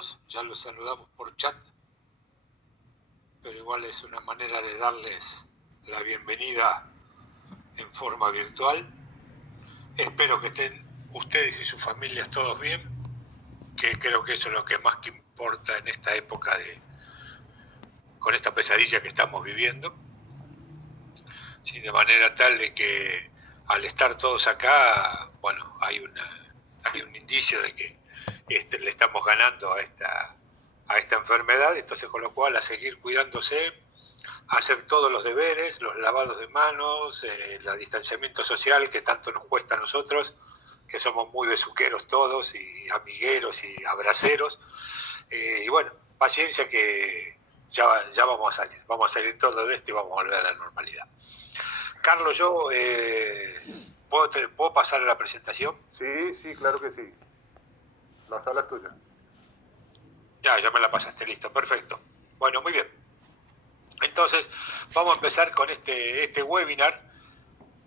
todos, ya los saludamos por chat, pero igual es una manera de darles la bienvenida en forma virtual. Espero que estén ustedes y sus familias todos bien, que creo que eso es lo que más que importa en esta época con esta pesadilla que estamos viviendo. Sí, de manera tal de que al estar todos acá, bueno, hay un indicio de que le estamos ganando a esta enfermedad, entonces con lo cual a seguir cuidándose, a hacer todos los deberes, los lavados de manos, el distanciamiento social que tanto nos cuesta a nosotros, que somos muy besuqueros todos, y amigueros y abraceros, y bueno, paciencia que ya vamos a salir todos de esto y vamos a volver a la normalidad. Carlos, ¿puedo pasar a la presentación? Sí, claro que sí. La sala es tuya. Ya me la pasaste, listo, perfecto. Bueno, muy bien. Entonces, vamos a empezar con este webinar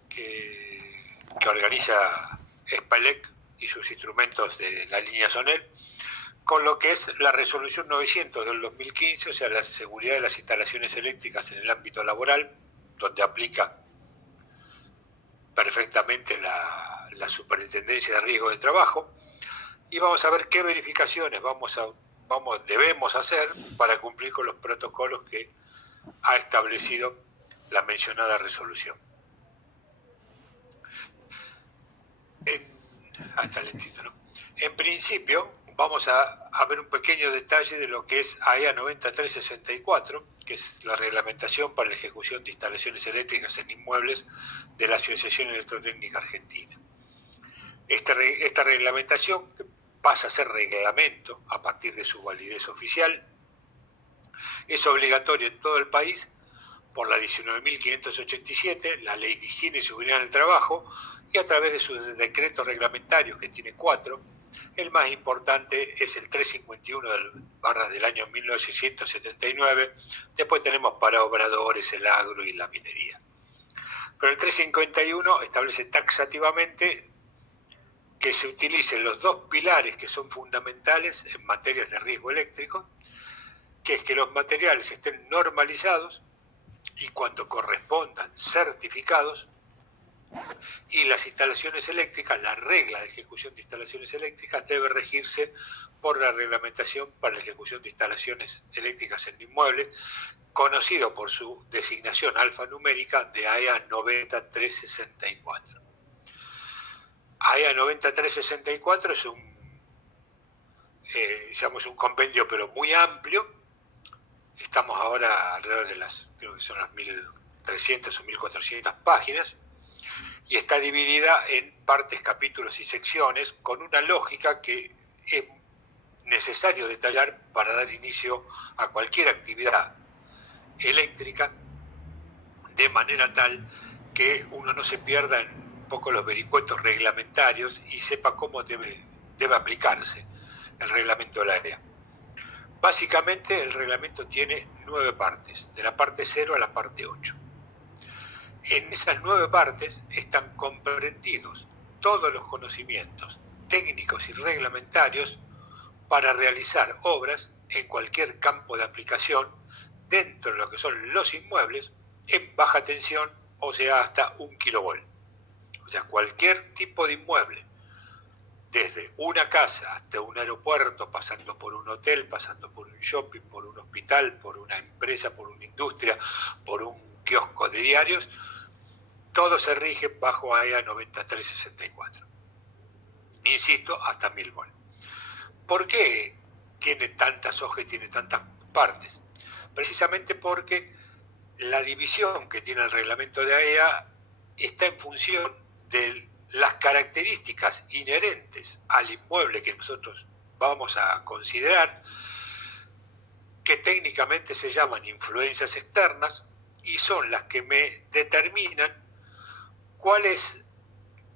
que organiza Spalec y sus instrumentos de la línea SONEL, con lo que es la resolución 900 del 2015, o sea, la seguridad de las instalaciones eléctricas en el ámbito laboral, donde aplica perfectamente la Superintendencia de Riesgo de Trabajo, y vamos a ver qué verificaciones debemos hacer para cumplir con los protocolos que ha establecido la mencionada resolución. Está lentito, ¿no? En principio, vamos a ver un pequeño detalle de lo que es AEA 9364, que es la reglamentación para la ejecución de instalaciones eléctricas en inmuebles de la Asociación Electrotécnica Argentina. Esta reglamentación, que pasa a ser reglamento a partir de su validez oficial, es obligatoria en todo el país por la 19.587, la Ley de Higiene y Seguridad en el Trabajo, y a través de sus decretos reglamentarios, que tiene 4. El más importante es el 351 del año 1979. Después tenemos para obradores, el agro y la minería. Pero el 351 establece taxativamente que se utilicen los dos pilares que son fundamentales en materias de riesgo eléctrico, que es que los materiales estén normalizados y, cuando correspondan, certificados, y las instalaciones eléctricas, la regla de ejecución de instalaciones eléctricas debe regirse por la reglamentación para la ejecución de instalaciones eléctricas en inmuebles, conocido por su designación alfanumérica de AEA 9364. AEA 9364 es un compendio pero muy amplio. Estamos ahora alrededor de creo que son las 1.300 o 1.400 páginas, y está dividida en partes, capítulos y secciones, con una lógica que es necesario detallar para dar inicio a cualquier actividad eléctrica, de manera tal que uno no se pierda en un poco los vericuetos reglamentarios y sepa cómo debe aplicarse el reglamento del área. Básicamente, el reglamento tiene 9 partes, de la parte 0 a la parte 8. En esas 9 partes están comprendidos todos los conocimientos técnicos y reglamentarios para realizar obras en cualquier campo de aplicación dentro de lo que son los inmuebles en baja tensión, o sea, hasta 1 kilovolt. O sea, cualquier tipo de inmueble, desde una casa hasta un aeropuerto, pasando por un hotel, pasando por un shopping, por un hospital, por una empresa, por una industria, por un kiosco de diarios, todo se rige bajo AEA 9364. Insisto, hasta 1000 volts. ¿Por qué tiene tantas hojas y tiene tantas partes? Precisamente porque la división que tiene el reglamento de AEA está en función de las características inherentes al inmueble que nosotros vamos a considerar, que técnicamente se llaman influencias externas, y son las que me determinan cuál es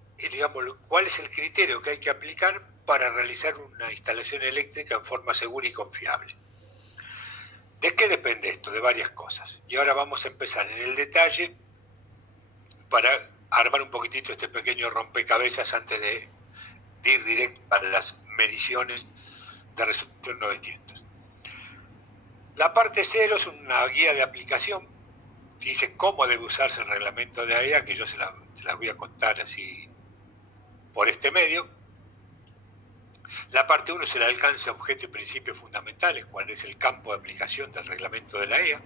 el criterio que hay que aplicar para realizar una instalación eléctrica en forma segura y confiable. ¿De qué depende esto? De varias cosas. Y ahora vamos a empezar en el detalle para armar un poquitito este pequeño rompecabezas antes de ir directo a las mediciones de resolución 900. La parte 0 es una guía de aplicación, dice cómo debe usarse el reglamento de AEA, que yo se las voy a contar así por este medio. La parte 1 es el alcance, objeto y principios fundamentales, cuál es el campo de aplicación del reglamento de la AEA.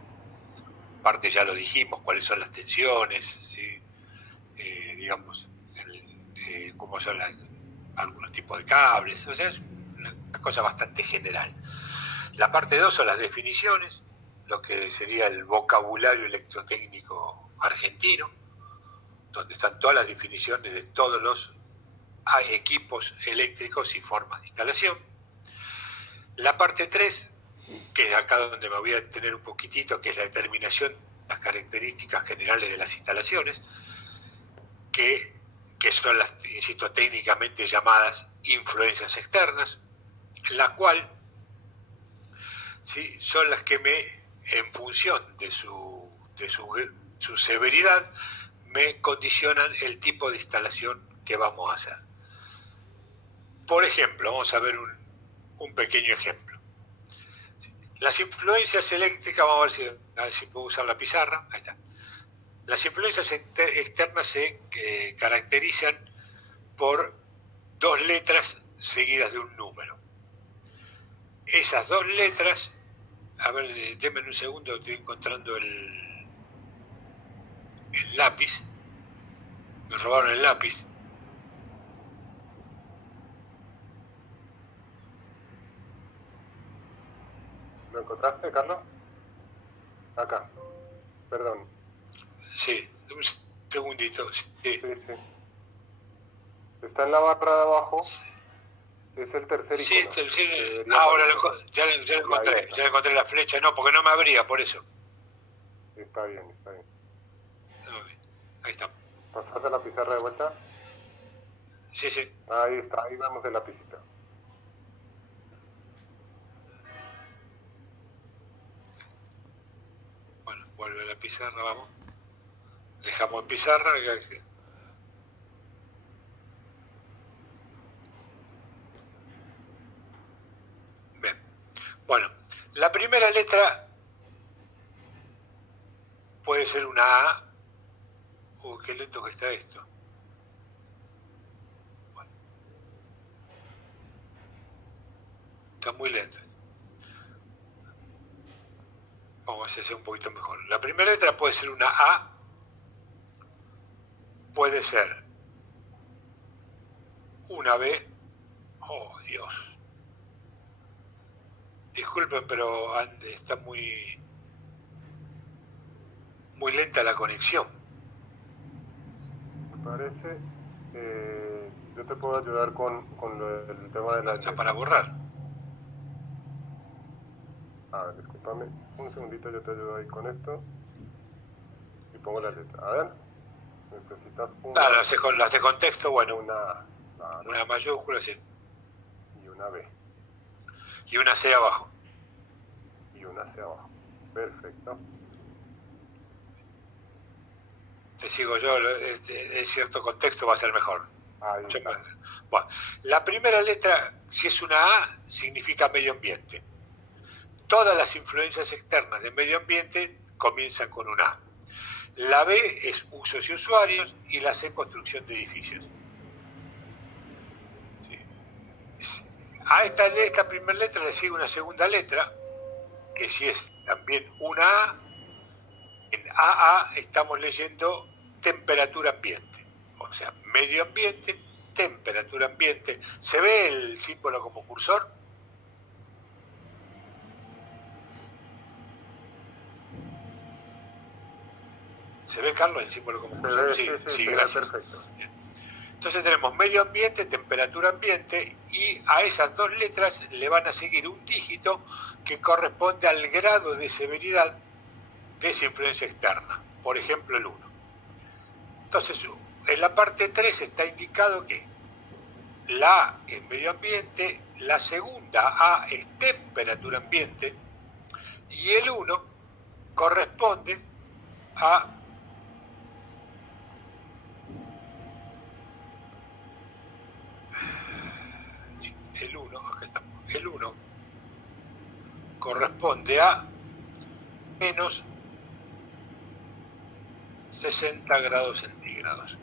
Parte ya lo dijimos, cuáles son las tensiones, ¿sí? Digamos, cómo son algunos tipos de cables, o sea, es una cosa bastante general. La parte 2 son las definiciones, lo que sería el vocabulario electrotécnico argentino, donde están todas las definiciones de todos los equipos eléctricos y formas de instalación. La parte 3, que es acá donde me voy a detener un poquitito, que es la determinación de las características generales de las instalaciones, que son las, insisto, técnicamente llamadas influencias externas, la cual, ¿sí?, son las que en función de su severidad, me condicionan el tipo de instalación que vamos a hacer. Por ejemplo, vamos a ver un pequeño ejemplo. Las influencias eléctricas, vamos a ver si puedo usar la pizarra, ahí está. Las influencias externas se caracterizan por 2 letras seguidas de un número. Esas 2 letras, a ver, denme un segundo, estoy encontrando el lápiz. Me robaron el lápiz. ¿Lo encontraste, Carlos? Acá. Perdón. Sí, un segundito. Sí. Sí. Está en la barra de abajo. Es el tercer icono. Sí. Ahora ya lo encontré la flecha, no, porque no me abría, por eso. Está bien. Ahí está. ¿Pasás a la pizarra de vuelta? Sí. Ahí está, ahí vamos el lapicito. Bueno, vuelve a la pizarra, vamos. Dejamos en pizarra. Bien. Bueno, la primera letra puede ser una A. Uy, qué lento que está esto. Bueno. Está muy lento. Vamos a hacer un poquito mejor. La primera letra puede ser una A, puede ser una B. Oh, Dios. Disculpen, pero está muy lenta la conexión. ¿Te parece? Yo te puedo ayudar con el tema de la... Está para borrar. A ver, discúlpame. Un segundito, yo te ayudo ahí con esto. Y pongo la letra. A ver. Necesitas una... las de contexto, bueno. Una mayúscula, sí. Y una B. Y una C abajo. Y una C abajo. Perfecto. Te sigo yo, en cierto contexto va a ser mejor. Ahí está. Bueno, la primera letra, si es una A, significa medio ambiente. Todas las influencias externas de medio ambiente comienzan con una A. La B es usos y usuarios y la C construcción de edificios. Sí. A esta primera letra le sigue una segunda letra, que si es también una A, en AA estamos leyendo temperatura ambiente, o sea, medio ambiente, temperatura ambiente. ¿Se ve el símbolo como cursor? ¿Se ve, Carlos, el símbolo como cursor? Sí, gracias. Perfecto. Entonces tenemos medio ambiente, temperatura ambiente, y a esas 2 letras le van a seguir un dígito que corresponde al grado de severidad de esa influencia externa, por ejemplo el 1. Entonces, en la parte 3 está indicado que la A es medio ambiente, la segunda A es temperatura ambiente, y el 1 corresponde a el 1, acá estamos, el 1 corresponde a menos 60 grados centígrados.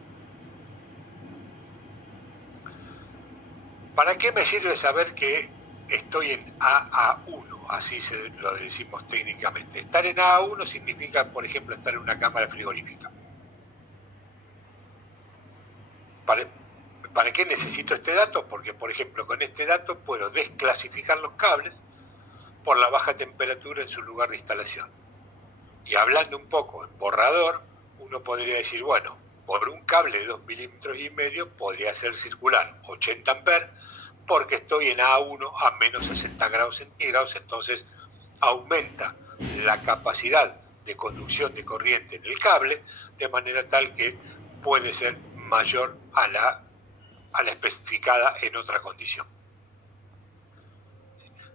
¿Para qué me sirve saber que estoy en AA1? Así lo decimos técnicamente. Estar en AA1 significa, por ejemplo, estar en una cámara frigorífica. ¿Para qué necesito este dato? Porque, por ejemplo, con este dato puedo desclasificar los cables por la baja temperatura en su lugar de instalación. Y hablando un poco en borrador, uno podría decir, bueno, por un cable de 2,5 milímetros podría ser circular 80 amperes, porque estoy en A1 a menos 60 grados centígrados, entonces aumenta la capacidad de conducción de corriente en el cable, de manera tal que puede ser mayor a la especificada en otra condición.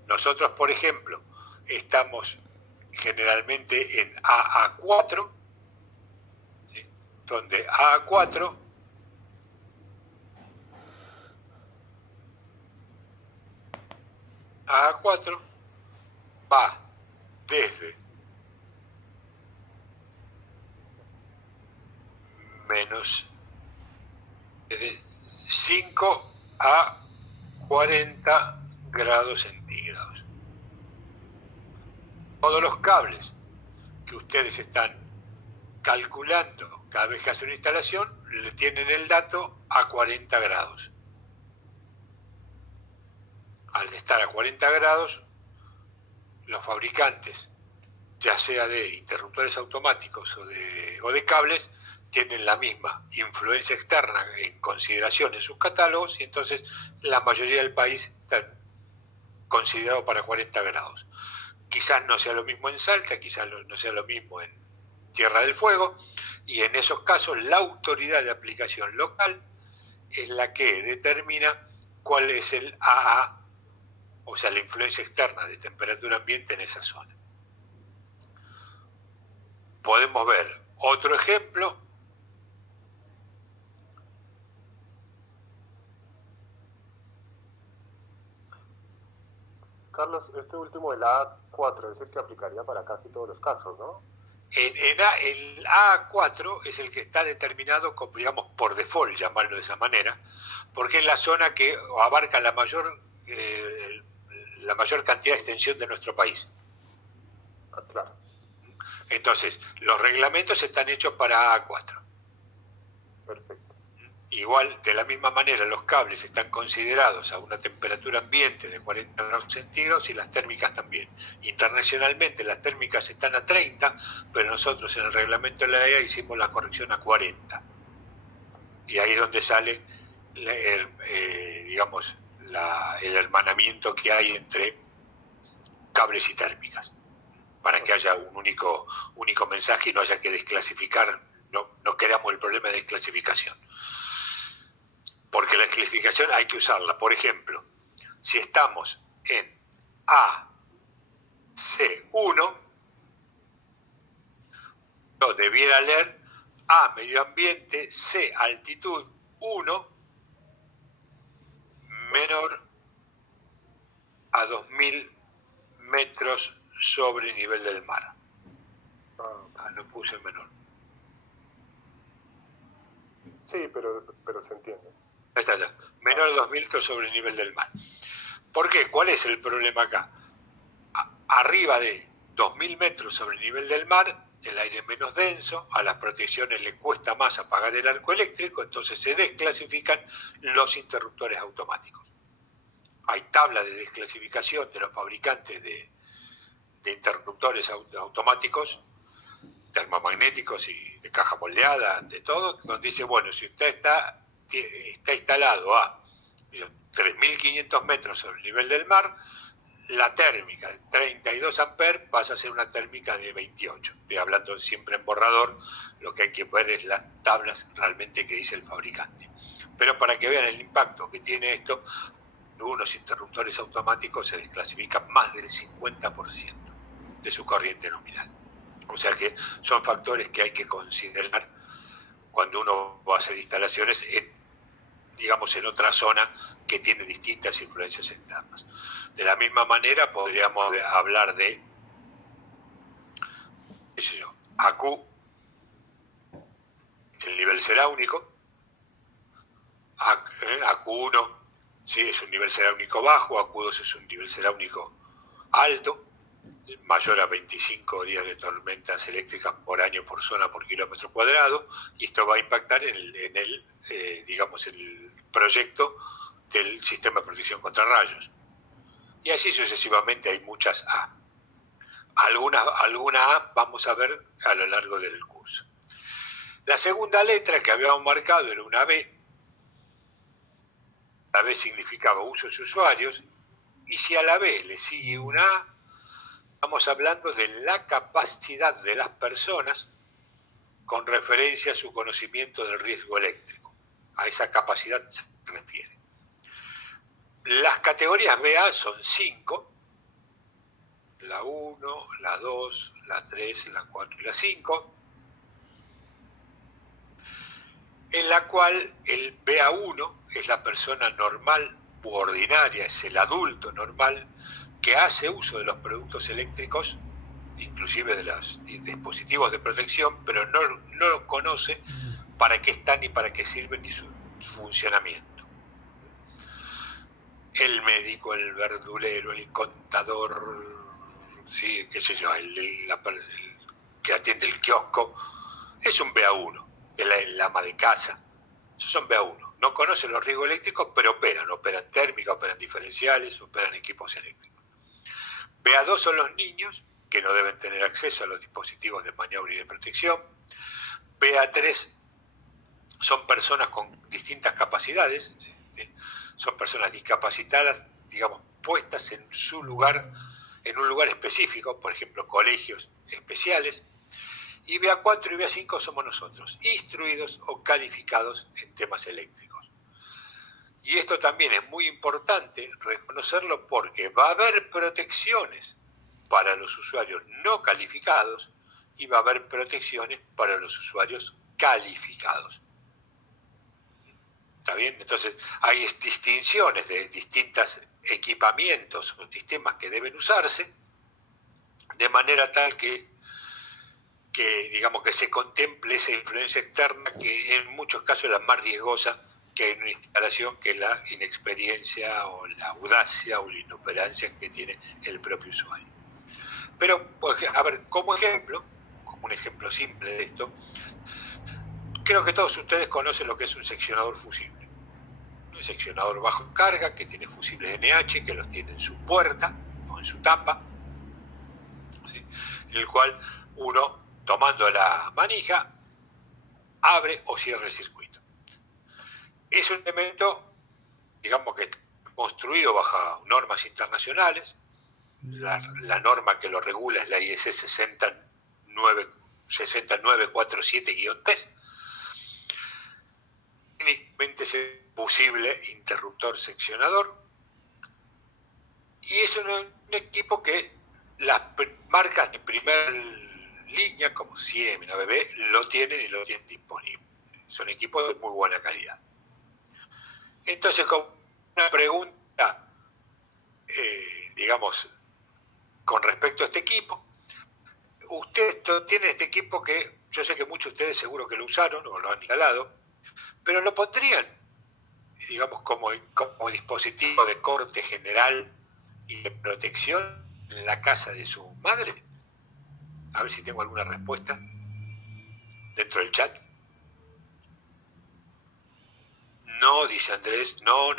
Nosotros, por ejemplo, estamos generalmente en AA4, ¿sí? Donde AA4 va desde menos 5 a 40 grados centígrados. Todos los cables que ustedes están calculando cada vez que hacen una instalación, le tienen el dato a 40 grados. Al estar a 40 grados, los fabricantes, ya sea de interruptores automáticos o de cables, tienen la misma influencia externa en consideración en sus catálogos, y entonces la mayoría del país está considerado para 40 grados. Quizás no sea lo mismo en Salta, quizás no sea lo mismo en Tierra del Fuego, y en esos casos la autoridad de aplicación local es la que determina cuál es el AA, o sea, la influencia externa de temperatura ambiente en esa zona. Podemos ver otro ejemplo. Carlos, este último, el A4, es el que aplicaría para casi todos los casos, ¿no? El A4 es el que está determinado, digamos, por default, llamarlo de esa manera, porque es la zona que abarca la mayor cantidad de extensión de nuestro país. Claro. Entonces, los reglamentos están hechos para A4. Perfecto. Igual, de la misma manera, los cables están considerados a una temperatura ambiente de 40 grados centígrados y las térmicas también. Internacionalmente las térmicas están a 30, pero nosotros en el reglamento de la EA hicimos la corrección a 40. Y ahí es donde sale, digamos, el hermanamiento que hay entre cables y térmicas, para que haya un único mensaje y no haya que desclasificar, no queramos el problema de desclasificación. Porque la desclasificación hay que usarla. Por ejemplo, si estamos en AC1, yo debiera leer A, medio ambiente, C, altitud 1, menor a 2.000 metros sobre nivel del mar. Lo puse menor. Sí, pero se entiende. Está. Menor de 2.000 metros sobre el nivel del mar. ¿Por qué? ¿Cuál es el problema acá? Arriba de 2.000 metros sobre el nivel del mar, el aire es menos denso, a las protecciones le cuesta más apagar el arco eléctrico, entonces se desclasifican los interruptores automáticos. Hay tablas de desclasificación de los fabricantes de interruptores automáticos, termomagnéticos y de caja moldeada, de todo, donde dice, bueno, si usted está instalado a 3.500 metros sobre el nivel del mar, la térmica de 32 amperes pasa a ser una térmica de 28. Estoy hablando siempre en borrador, lo que hay que ver es las tablas realmente que dice el fabricante. Pero para que vean el impacto que tiene esto, algunos interruptores automáticos se desclasifican más del 50% de su corriente nominal. O sea que son factores que hay que considerar cuando uno va a hacer instalaciones en otra zona que tiene distintas influencias externas. De la misma manera podríamos hablar de, qué sé yo, AQ, el nivel será único, AQ1 sí, es un nivel será único bajo, AQ2 es un nivel será único alto, mayor a 25 días de tormentas eléctricas por año, por zona, por kilómetro cuadrado, y esto va a impactar en el proyecto del sistema de protección contra rayos. Y así sucesivamente hay muchas A. Alguna A vamos a ver a lo largo del curso. La segunda letra que habíamos marcado era una B. La B significaba usos y usuarios, y si a la B le sigue una A, estamos hablando de la capacidad de las personas con referencia a su conocimiento del riesgo eléctrico. A esa capacidad se refiere. Las categorías BA son 5, la 1, la 2, la 3, la 4 y la 5, en la cual el BA1 es la persona normal u ordinaria, es el adulto normal que hace uso de los productos eléctricos, inclusive de los dispositivos de protección, pero no conoce para qué están ni para qué sirven ni su funcionamiento. El médico, el verdulero, el contador, sí, qué sé yo, el que atiende el kiosco, es un BA1, el ama de casa, esos son BA1. No conocen los riesgos eléctricos, pero operan térmica, operan diferenciales, operan equipos eléctricos. BA2 son los niños, que no deben tener acceso a los dispositivos de maniobra y de protección. BA3 son personas con distintas capacidades, ¿sí? Son personas discapacitadas, digamos, puestas en un lugar específico, por ejemplo, colegios especiales. Y BA4 y BA5 somos nosotros, instruidos o calificados en temas eléctricos. Y esto también es muy importante reconocerlo porque va a haber protecciones para los usuarios no calificados y va a haber protecciones para los usuarios calificados. ¿Está bien? Entonces hay distinciones de distintos equipamientos o sistemas que deben usarse de manera tal que digamos que se contemple esa influencia externa que en muchos casos es la más riesgosa que hay en una instalación, que es la inexperiencia o la audacia o la inoperancia que tiene el propio usuario. Pero, pues, a ver, como un ejemplo simple de esto, creo que todos ustedes conocen lo que es un seccionador fusible. Un seccionador bajo carga que tiene fusibles NH, que los tiene en su puerta o en su tapa, ¿sí? En el cual uno, tomando la manija, abre o cierra el circuito. Es un elemento, digamos, que está construido bajo normas internacionales. La norma que lo regula es la IS 6947-3. Técnicamente es un fusible interruptor seccionador. Y es un equipo que las marcas de primera línea, como Siemens, ABB, lo tienen y lo tienen disponible. Son equipos de muy buena calidad. Entonces, con una pregunta, digamos, con respecto a este equipo, ustedes tienen este equipo que yo sé que muchos de ustedes seguro que lo usaron o lo han instalado, pero lo pondrían, digamos, como dispositivo de corte general y de protección en la casa de su madre. A ver si tengo alguna respuesta dentro del chat. No, dice Andrés, no.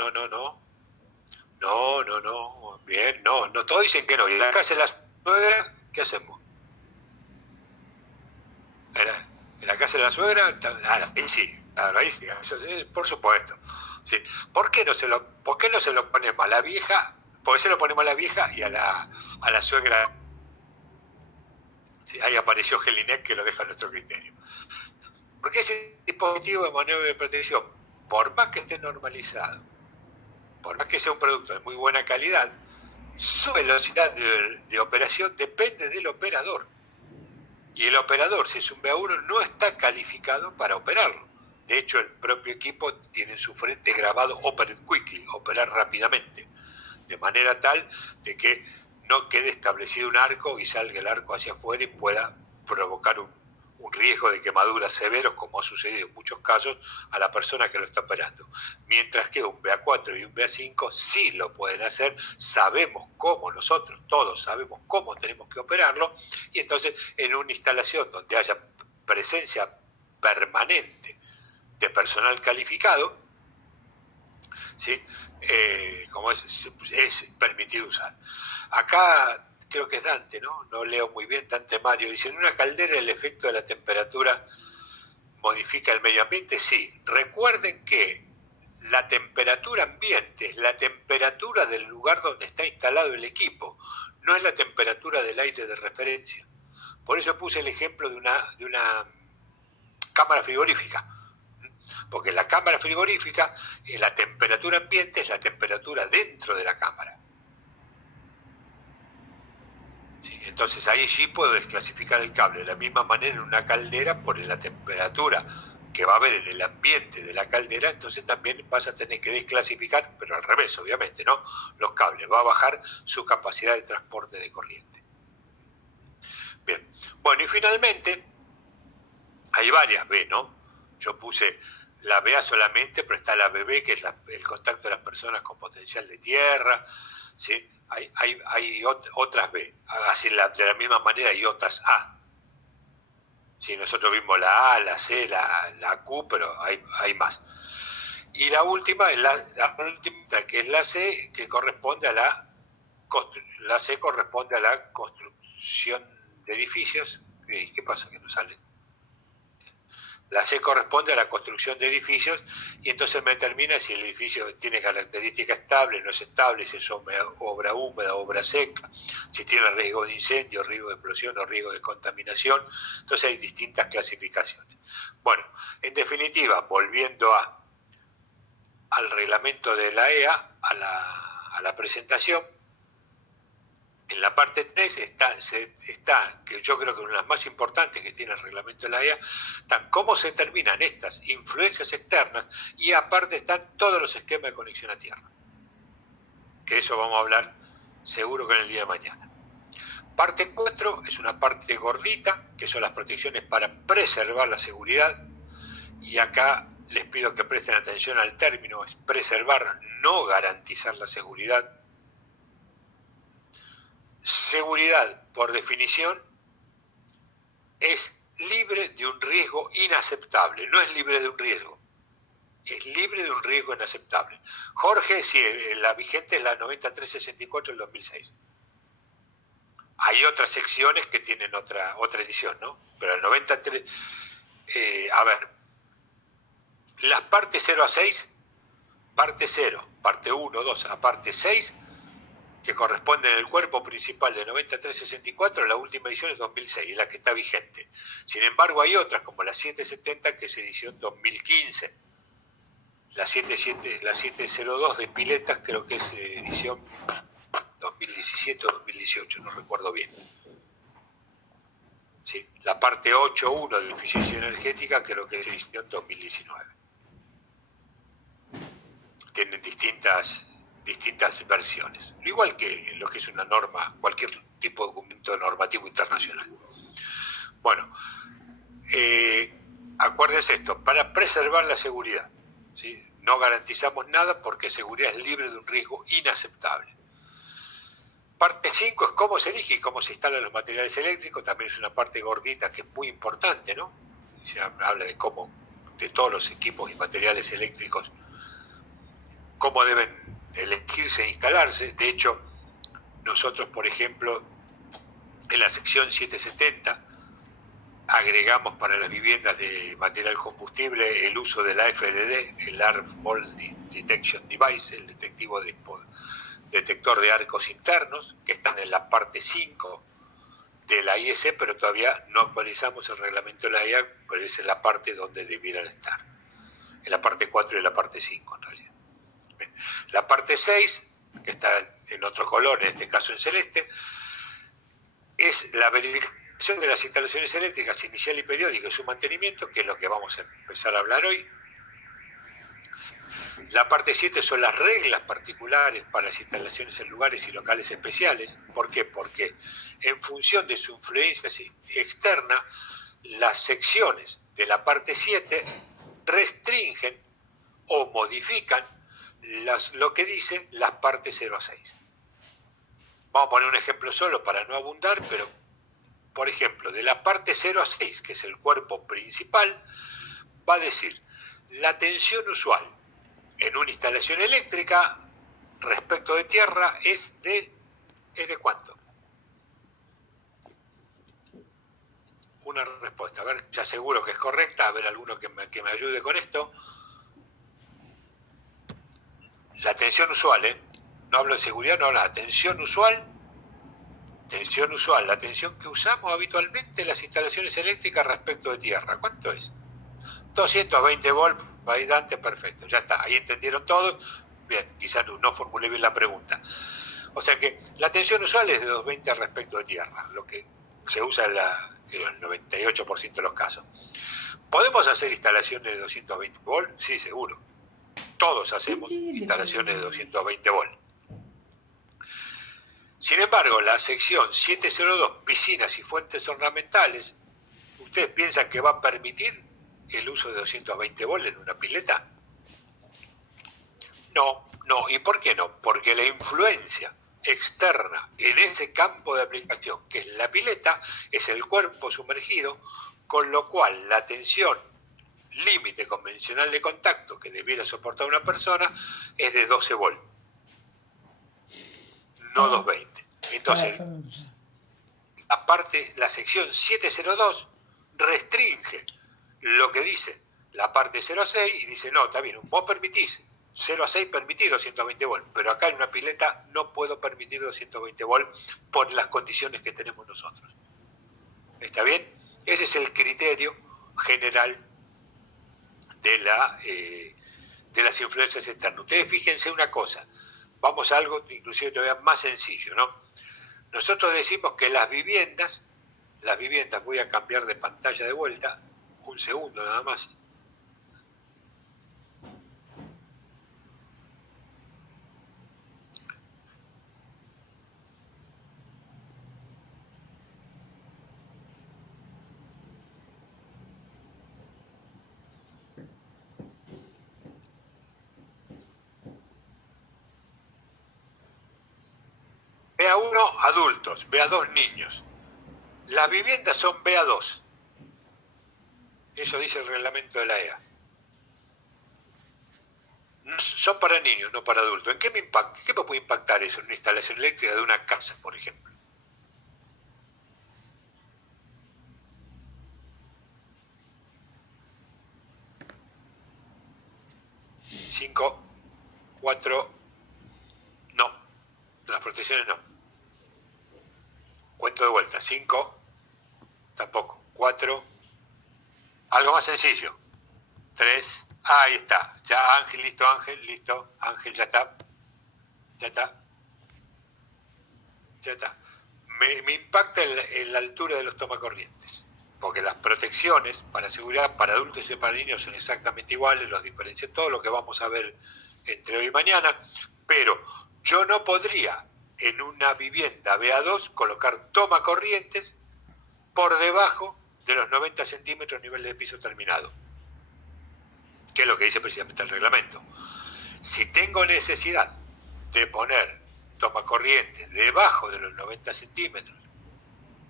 No, bien, no, todos dicen que no. ¿Y en la casa de la suegra qué hacemos? ¿En la casa de la suegra? Ahí sí, eso sí, por supuesto. Sí. ¿Por qué no se lo ponemos a la vieja? Porque se lo ponemos a la vieja y a la suegra. Sí, ahí apareció Gelinek, que lo deja a nuestro criterio. Porque ese dispositivo de maniobra de protección, por más que esté normalizado, por más que sea un producto de muy buena calidad, su velocidad de operación depende del operador. Y el operador, si es un BA1, no está calificado para operarlo. De hecho, el propio equipo tiene en su frente grabado Operate Quickly, operar rápidamente. de manera tal de que no quede establecido un arco y salga el arco hacia afuera y pueda provocar un riesgo de quemaduras severos, como ha sucedido en muchos casos, a la persona que lo está operando. Mientras que un BA4 y un BA5 sí lo pueden hacer, sabemos cómo, nosotros todos sabemos cómo tenemos que operarlo, y entonces en una instalación donde haya presencia permanente de personal calificado, ¿sí? Como es permitido usar. Acá creo que es Dante, ¿no? No leo muy bien, Dante Mario. Dice, en una caldera el efecto de la temperatura modifica el medio ambiente. Sí, recuerden que la temperatura ambiente es la temperatura del lugar donde está instalado el equipo, no es la temperatura del aire de referencia. Por eso puse el ejemplo de una cámara frigorífica. Porque la cámara frigorífica, la temperatura ambiente es la temperatura dentro de la cámara. ¿Sí? Entonces ahí sí puedo desclasificar el cable. De la misma manera en una caldera, por la temperatura que va a haber en el ambiente de la caldera, entonces también vas a tener que desclasificar, pero al revés, obviamente, ¿no? Los cables. Va a bajar su capacidad de transporte de corriente. Bien. Bueno, y finalmente, hay varias B, ¿no? Yo puse la BA solamente, pero está la BB, que es el contacto de las personas con potencial de tierra, ¿sí? Hay otras B, así de la misma manera hay otras A. ¿Sí? Nosotros vimos la A, la C, la Q, pero hay más. Y la última es la última, que es la C, que corresponde a la C corresponde a la construcción de edificios. ¿Qué pasa que no sale? La C corresponde a la construcción de edificios y entonces me determina si el edificio tiene características estables, no es estable, si es obra húmeda, obra seca, si tiene riesgo de incendio, riesgo de explosión o riesgo de contaminación. Entonces hay distintas clasificaciones. Bueno, en definitiva, volviendo al reglamento de la EA, a la presentación, en la parte 3 está, que yo creo que una de las más importantes que tiene el reglamento de la EA, están cómo se determinan estas influencias externas y aparte están todos los esquemas de conexión a tierra. Que eso vamos a hablar seguro que en el día de mañana. Parte 4 es una parte gordita, que son las protecciones para preservar la seguridad. Y acá les pido que presten atención al término, es preservar, no garantizar la seguridad. Seguridad, por definición, es libre de un riesgo inaceptable, no es libre de un riesgo, es libre de un riesgo inaceptable. Jorge, sí, la vigente es la 9364 del 2006. Hay otras secciones que tienen otra edición, ¿no? Pero el 93, a ver, las partes 0 a 6, parte 0, parte 1, 2, a parte 6, que corresponde en el cuerpo principal de 9364, la última edición es 2006, es la que está vigente. Sin embargo, hay otras, como la 770, que es edición 2015. La 702 de piletas creo que es edición 2017 o 2018, no recuerdo bien. ¿Sí? La parte 8.1 de eficiencia energética creo que es edición 2019. Tienen distintas versiones, igual que lo que es una norma, cualquier tipo de documento normativo internacional. Bueno, acuérdense esto, para preservar la seguridad, ¿sí? No garantizamos nada porque seguridad es libre de un riesgo inaceptable. Parte 5 es cómo se elige y cómo se instalan los materiales eléctricos, también es una parte gordita que es muy importante, ¿no? Se habla de cómo, de todos los equipos y materiales eléctricos, cómo deben elegirse e instalarse. De hecho, nosotros, por ejemplo, en la sección 770 agregamos para las viviendas de material combustible el uso de la FDD, el Air Fault Detection Device, el detector de arcos internos, que están en la parte 5 de la IEC, pero todavía no actualizamos el reglamento de la EA, pero es en la parte donde debieran estar, en la parte 4 y en la parte 5 en realidad. La parte 6, que está en otro color, en este caso en celeste, es la verificación de las instalaciones eléctricas inicial y periódica y su mantenimiento, que es lo que vamos a empezar a hablar hoy. La parte 7 son las reglas particulares para las instalaciones en lugares y locales especiales. ¿Por qué? Porque en función de su influencia externa, las secciones de la parte 7 restringen o modifican lo que dicen las partes 0 a 6. Vamos a poner un ejemplo solo para no abundar, pero, por ejemplo, de la parte 0 a 6, que es el cuerpo principal, va a decir, la tensión usual en una instalación eléctrica respecto de tierra ¿es de cuánto? Una respuesta. A ver, ya seguro que es correcta. A ver, alguno que me ayude con esto. La tensión usual, no hablo de seguridad, no hablo de tensión usual. Tensión usual, la tensión que usamos habitualmente en las instalaciones eléctricas respecto de tierra. ¿Cuánto es? 220 volts, ahí Dante, perfecto, ya está, ahí entendieron todos. Bien, quizás no formulé bien la pregunta. O sea que la tensión usual es de 220 respecto de tierra, lo que se usa en el 98% de los casos. ¿Podemos hacer instalaciones de 220 volts? Sí, seguro. Todos hacemos instalaciones de 220 volts. Sin embargo, la sección 702, piscinas y fuentes ornamentales, ¿ustedes piensan que va a permitir el uso de 220 volts en una pileta? No. ¿Y por qué no? Porque la influencia externa en ese campo de aplicación, que es la pileta, es el cuerpo sumergido, con lo cual la tensión límite convencional de contacto que debiera soportar una persona es de 12 volts, no 220. Entonces, aparte, la sección 702 restringe lo que dice la parte 0 a 6 y dice, no, está bien, vos permitís 0 a 6 permitís 220 volts, pero acá en una pileta no puedo permitir 220 volts por las condiciones que tenemos nosotros. ¿Está bien? Ese es el criterio general de las influencias externas. Ustedes fíjense una cosa, vamos a algo inclusive todavía más sencillo, ¿no? Nosotros decimos que las viviendas, voy a cambiar de pantalla de vuelta, un segundo nada más. BA1, adultos, BA2, niños. Las viviendas son BA2. Eso dice el reglamento de la EA. Son para niños, no para adultos. ¿En qué me puede impactar eso en una instalación eléctrica de una casa, por ejemplo? Cinco, 4, no. Las protecciones no. Cuento de vuelta. 5, tampoco. 4, algo más sencillo. 3, ahí está. Ya Ángel, listo, Ángel, ya está. Me impacta en la altura de los tomacorrientes, porque las protecciones para seguridad para adultos y para niños son exactamente iguales, los diferencias, todo lo que vamos a ver entre hoy y mañana, pero yo no podría en una vivienda BA2 colocar tomacorrientes por debajo de los 90 centímetros nivel de piso terminado, que es lo que dice precisamente el reglamento. Si tengo necesidad de poner tomacorrientes debajo de los 90 centímetros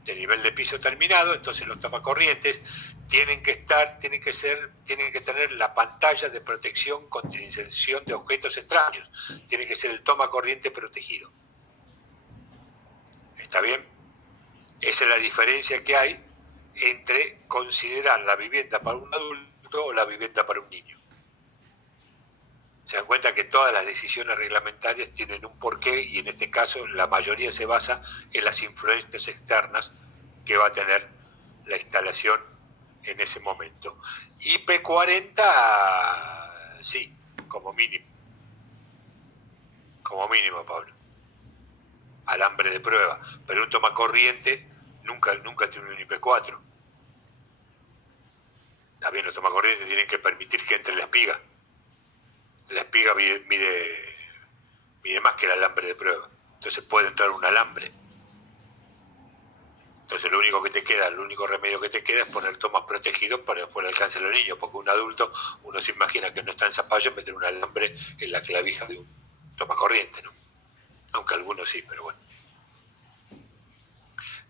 de nivel de piso terminado, entonces los tomacorrientes tienen que tener la pantalla de protección contra inserción de objetos extraños, tiene que ser el tomacorriente protegido. ¿Está bien? Esa es la diferencia que hay entre considerar la vivienda para un adulto o la vivienda para un niño. Se dan cuenta que todas las decisiones reglamentarias tienen un porqué y en este caso la mayoría se basa en las influencias externas que va a tener la instalación en ese momento. IP40, sí, como mínimo. Como mínimo, Pablo. Alambre de prueba. Pero un tomacorriente nunca tiene un IP4. También los tomacorrientes tienen que permitir que entre la espiga. La espiga mide más que el alambre de prueba. Entonces puede entrar un alambre. Entonces lo único remedio que te queda es poner tomas protegidos para fuera del alcance de los niños, porque un adulto, uno se imagina que no está en zapallo en meter un alambre en la clavija de un toma corriente, ¿no? Aunque algunos sí, pero bueno.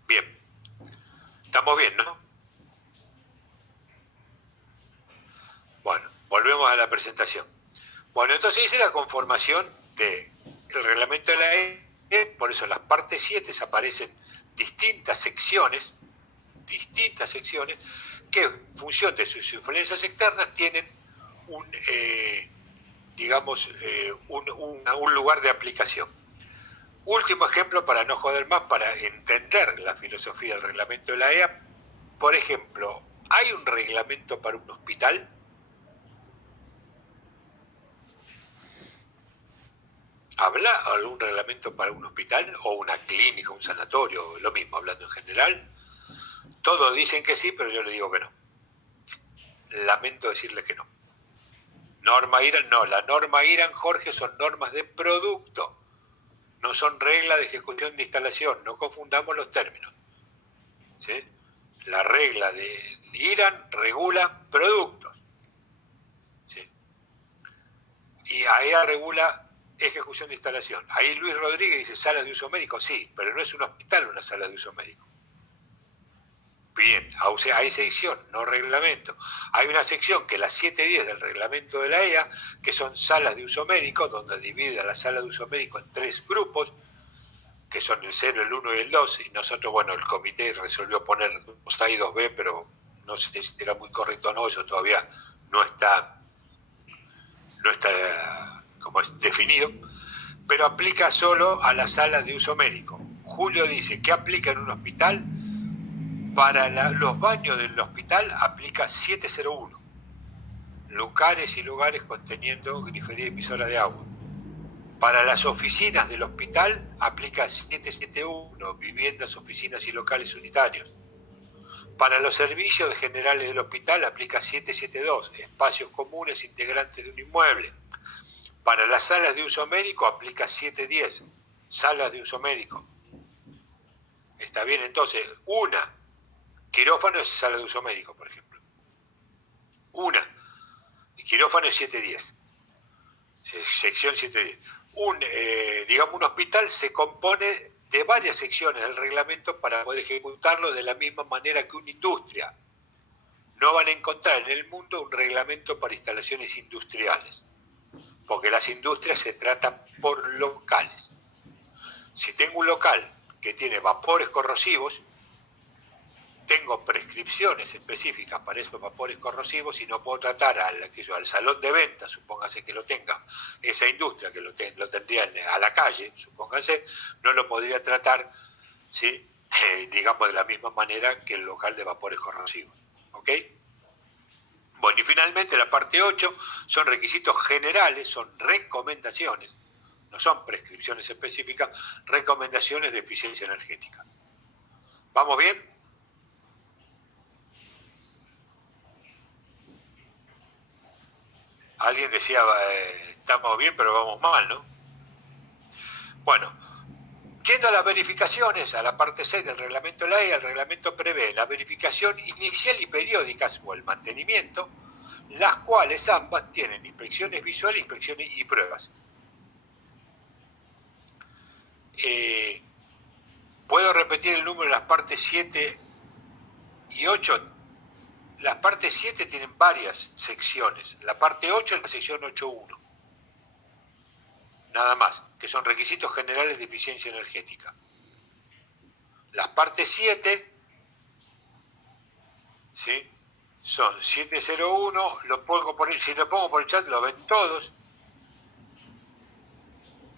Bien. Estamos bien, ¿no? Bueno, volvemos a la presentación. Bueno, entonces hice la conformación del reglamento de la E, por eso en las partes 7 aparecen distintas secciones que en función de sus influencias externas tienen un lugar de aplicación. Último ejemplo, para no joder más, para entender la filosofía del reglamento de la EA, por ejemplo, ¿hay un reglamento para un hospital? ¿Habla algún reglamento para un hospital o una clínica, un sanatorio? Lo mismo, hablando en general. Todos dicen que sí, pero yo le digo que no. Lamento decirles que no. Norma IRAN, no. La norma IRAN, Jorge, son normas de producto. No son reglas de ejecución de instalación. No confundamos los términos. ¿Sí? La regla de IRAN regula productos. ¿Sí? Y AEA regula ejecución de instalación. Ahí Luis Rodríguez dice salas de uso médico, sí, pero no es un hospital una sala de uso médico. Bien, hay sección, no reglamento. Hay una sección que es la 710 del reglamento de la EA, que son salas de uso médico, donde divide a la sala de uso médico en 3 grupos, que son el 0, el 1 y el 2, y nosotros, bueno, el comité resolvió poner 2A y 2B, pero no sé si era muy correcto o no, eso todavía no está como es definido, pero aplica solo a las salas de uso médico. Julio dice que aplica en un hospital. Para los baños del hospital aplica 701, locales y lugares conteniendo grifería emisora de agua. Para las oficinas del hospital aplica 771, viviendas, oficinas y locales unitarios. Para los servicios generales del hospital aplica 772, espacios comunes integrantes de un inmueble. Para las salas de uso médico aplica 710, salas de uso médico. Está bien, entonces, quirófano es sala de uso médico, por ejemplo. Quirófano es 710. Sección 710. Un hospital se compone de varias secciones del reglamento para poder ejecutarlo de la misma manera que una industria. No van a encontrar en el mundo un reglamento para instalaciones industriales, porque las industrias se tratan por locales. Si tengo un local que tiene vapores corrosivos, tengo prescripciones específicas para esos vapores corrosivos y no puedo tratar al salón de ventas, supóngase que lo tenga esa industria, que lo tendrían a la calle, supóngase, no lo podría tratar, ¿sí? Digamos, de la misma manera que el local de vapores corrosivos. ¿Ok? Bueno, y finalmente la parte 8 son requisitos generales, son recomendaciones, no son prescripciones específicas, recomendaciones de eficiencia energética. ¿Vamos bien? Alguien decía, estamos bien, pero vamos mal, ¿no? Bueno, yendo a las verificaciones, a la parte 6 del reglamento de la EA, el reglamento prevé la verificación inicial y periódicas o el mantenimiento, las cuales ambas tienen inspecciones visuales, inspecciones y pruebas. ¿Puedo repetir el número de las partes 7 y 8? Las partes 7 tienen varias secciones. La parte 8 es la sección 8.1. Nada más, que son requisitos generales de eficiencia energética. Las partes 7, ¿sí? Son 701, si lo pongo por el chat lo ven todos,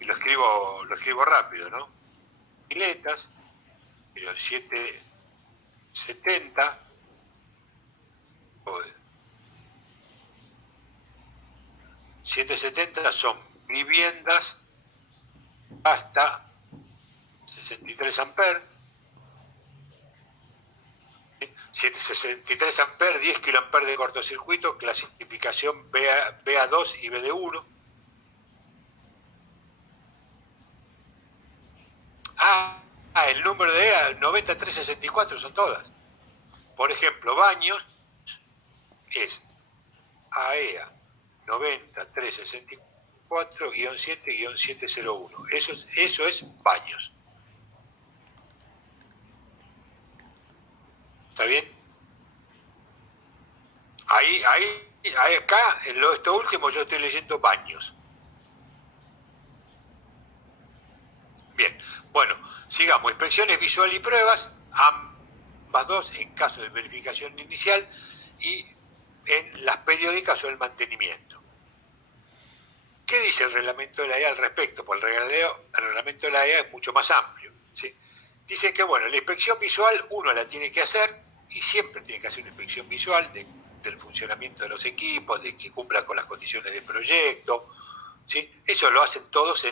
y lo escribo rápido, ¿no? Piletas, 770, 770 son viviendas hasta 63 amperes, 763 amperes, 10 kiloamperes de cortocircuito, clasificación BA2 y BD1. El número de AEA 9364 son todas. Por ejemplo, baños es AEA 9364-7-701. Eso es baños. ¿Está bien? Ahí acá, en esto último, yo estoy leyendo baños. Bien, bueno, sigamos. Inspecciones visual y pruebas, ambas dos en caso de verificación inicial y en las periódicas o el mantenimiento. ¿Qué dice el reglamento de la AEA al respecto? Pues el reglamento de la AEA es mucho más amplio, ¿sí? Dice que, bueno, la inspección visual uno la tiene que hacer y siempre tiene que hacer una inspección visual del funcionamiento de los equipos, de que cumplan con las condiciones de proyecto, ¿sí? Eso lo hacen todos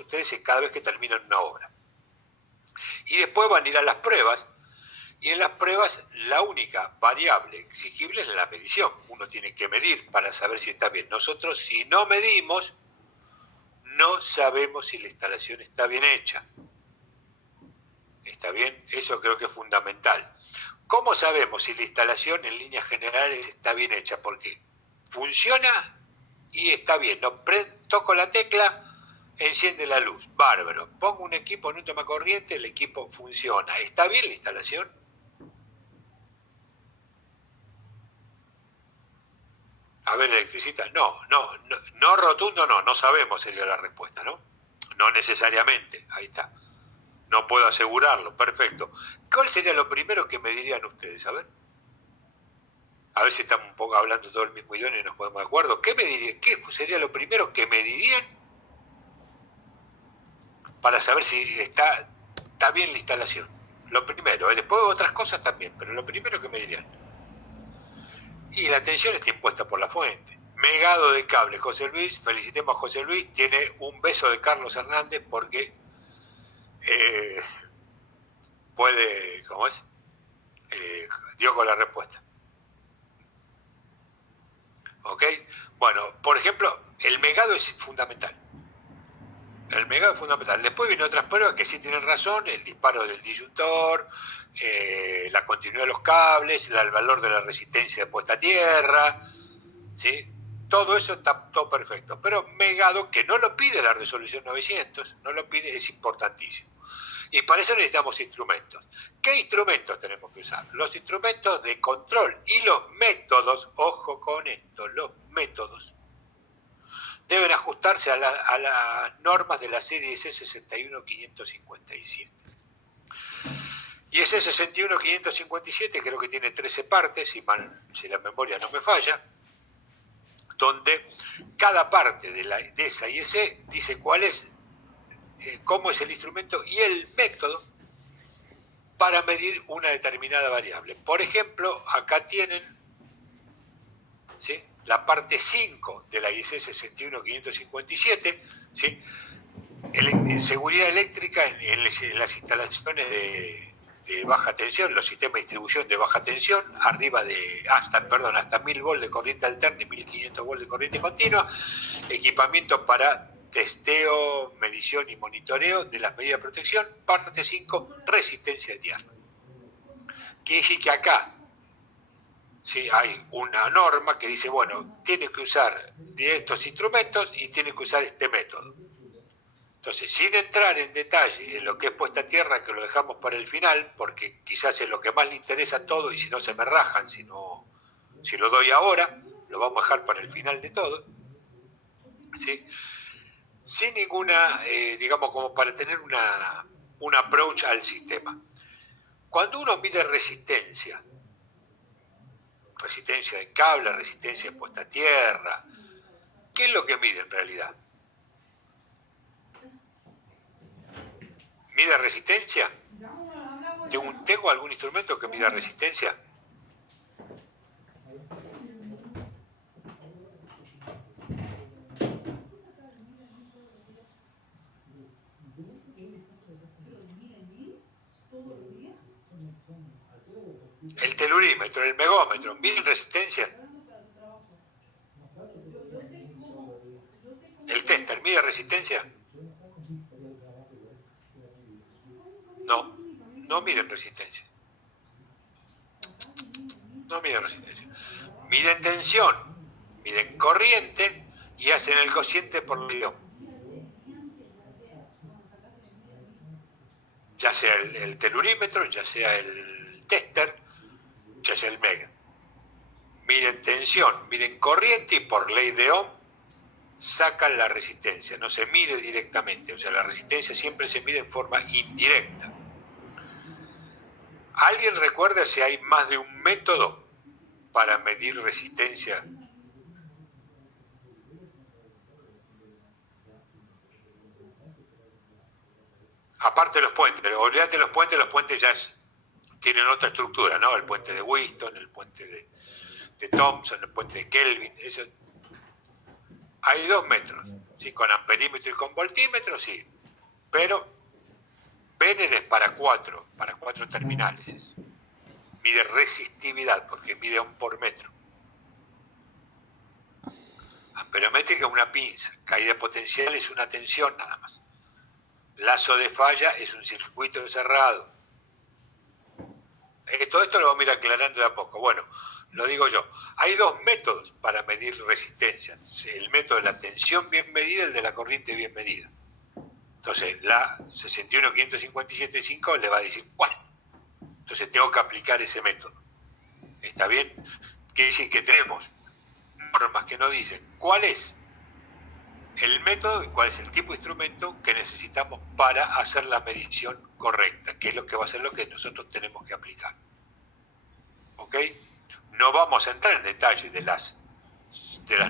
ustedes cada vez que terminan una obra. Y después van a ir a las pruebas, y en las pruebas la única variable exigible es la medición. Uno tiene que medir para saber si está bien. Nosotros, si no medimos, no sabemos si la instalación está bien hecha. ¿Está bien? Eso creo que es fundamental. ¿Cómo sabemos si la instalación en líneas generales está bien hecha? Porque funciona y está bien. No toco la tecla, enciende la luz. Bárbaro. Pongo un equipo en un tomacorriente, el equipo funciona. ¿Está bien la instalación? A ver, electricista, no rotundo, no sabemos, sería la respuesta, ¿no? No necesariamente, ahí está. No puedo asegurarlo, perfecto. ¿Cuál sería lo primero que me dirían ustedes? A ver si estamos un poco hablando todo el mismo idioma y nos ponemos de acuerdo. ¿Qué me dirían? ¿Qué sería lo primero que me dirían para saber si está bien la instalación? Lo primero, después otras cosas también, pero lo primero que me dirían. Y la atención está impuesta por la fuente. Megado de cable, José Luis, felicitemos a José Luis, tiene un beso de Carlos Hernández porque puede, ¿cómo es? Dio con la respuesta. ¿Ok? Bueno, por ejemplo, el megado es fundamental. El megado es fundamental. Después vienen otras pruebas que sí tienen razón, el disparo del disyuntor, la continuidad de los cables, el valor de la resistencia de puesta a tierra, ¿sí? Todo eso está todo perfecto. Pero megado, que no lo pide la resolución 900, no lo pide, es importantísimo. Y para eso necesitamos instrumentos. ¿Qué instrumentos tenemos que usar? Los instrumentos de control y los métodos, ojo con esto, los métodos deben ajustarse a las normas de la serie IEC 61557. IEC 61557 creo que tiene 13 partes, si la memoria no me falla, donde cada parte de esa IEC dice cuál es, cómo es el instrumento y el método para medir una determinada variable. Por ejemplo, acá tienen, ¿sí?, la parte 5 de la IEC 61557, ¿sí?, seguridad eléctrica en las instalaciones de baja tensión, los sistemas de distribución de baja tensión, arriba de hasta 1000 volts de corriente alterna y 1500 volts de corriente continua, equipamiento para testeo, medición y monitoreo de las medidas de protección. Parte 5, resistencia de tierra. Quiere decir que acá, ¿sí?, hay una norma que dice, bueno, tiene que usar de estos instrumentos y tiene que usar este método. Entonces, sin entrar en detalle en lo que es puesta a tierra, que lo dejamos para el final, porque quizás es lo que más le interesa a todo y si no se me rajan, si lo doy ahora, lo vamos a dejar para el final de todo, ¿sí?, sin ninguna, digamos, como para tener un approach al sistema. Cuando uno mide resistencia de cable, resistencia de puesta a tierra, ¿qué es lo que mide en realidad? ¿Mide resistencia? ¿Tengo algún instrumento que mida resistencia? El telurímetro, el megómetro, ¿miden resistencia? ¿El tester mide resistencia? No miden resistencia. No miden resistencia. Miden tensión, miden corriente y hacen el cociente por ley de Ohm. Ya sea el telurímetro, ya sea el tester, ya sea el mega. Miden tensión, miden corriente y por ley de Ohm sacan la resistencia. No se mide directamente, o sea, la resistencia siempre se mide en forma indirecta. ¿Alguien recuerda si hay más de un método para medir resistencia? Aparte de los puentes, pero olvídate los puentes ya tienen otra estructura, ¿no? El puente de Wheaton, el puente de Thomson, el puente de Kelvin, eso. Hay 2 metros, ¿sí? Con amperímetro y con voltímetro, sí, pero Benner es para 4 terminales. Mide resistividad, porque mide Ohm por metro. Amperométrica es una pinza, caída potencial es una tensión nada más. Lazo de falla es un circuito cerrado. Todo esto lo vamos a ir aclarando de a poco. Bueno, lo digo yo. Hay 2 métodos para medir resistencia. El método de la tensión bien medida y el de la corriente bien medida. Entonces, la 61.557.5 le va a decir cuál. Entonces, tengo que aplicar ese método. ¿Está bien? Quiere decir que tenemos normas que nos dicen cuál es el método y cuál es el tipo de instrumento que necesitamos para hacer la medición correcta, que es lo que va a ser lo que nosotros tenemos que aplicar. ¿Ok? No vamos a entrar en detalle de las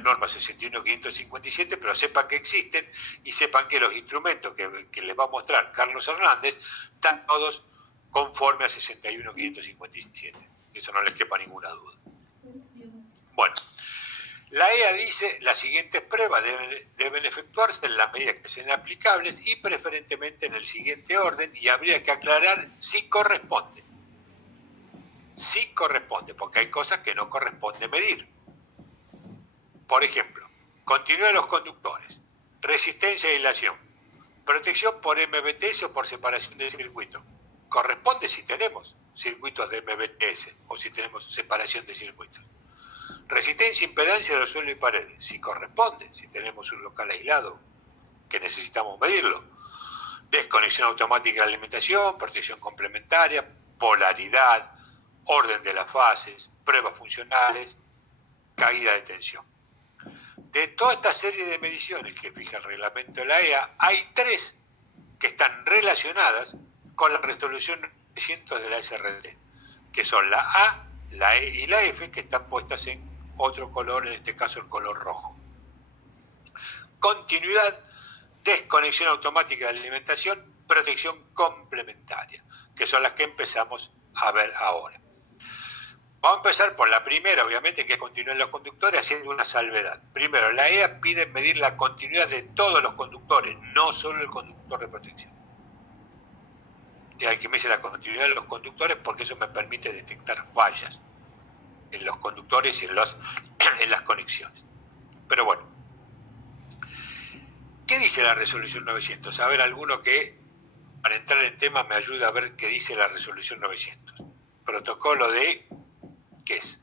normas 61.557, pero sepan que existen y sepan que los instrumentos que les va a mostrar Carlos Hernández están todos conforme a 61.557. Eso no les quepa ninguna duda. Bueno, la EA dice las siguientes pruebas deben efectuarse en la medida que sean aplicables y preferentemente en el siguiente orden, y habría que aclarar si corresponde. Sí corresponde, porque hay cosas que no corresponde medir. Por ejemplo, continuidad de los conductores, resistencia e aislación, protección por MBTS o por separación de circuitos. Corresponde si tenemos circuitos de MBTS o si tenemos separación de circuitos. Resistencia e impedancia de los suelos y paredes, si corresponde, si tenemos un local aislado, que necesitamos medirlo. Desconexión automática de la alimentación, protección complementaria, polaridad, orden de las fases, pruebas funcionales, caída de tensión. De toda esta serie de mediciones que fija el reglamento de la EA, hay 3 que están relacionadas con la resolución 900 de la SRT, que son la A, la E y la F, que están puestas en otro color, en este caso el color rojo. Continuidad, desconexión automática de la alimentación, protección complementaria, que son las que empezamos a ver ahora. Vamos a empezar por la primera, obviamente, que es continuidad en los conductores, haciendo una salvedad. Primero, la EA pide medir la continuidad de todos los conductores, no solo el conductor de protección. Hay que medir la continuidad de los conductores porque eso me permite detectar fallas en los conductores y en las conexiones. Pero bueno, ¿qué dice la resolución 900? A ver, alguno que, para entrar en tema, me ayuda a ver qué dice la resolución 900. Protocolo de... ¿Qué es?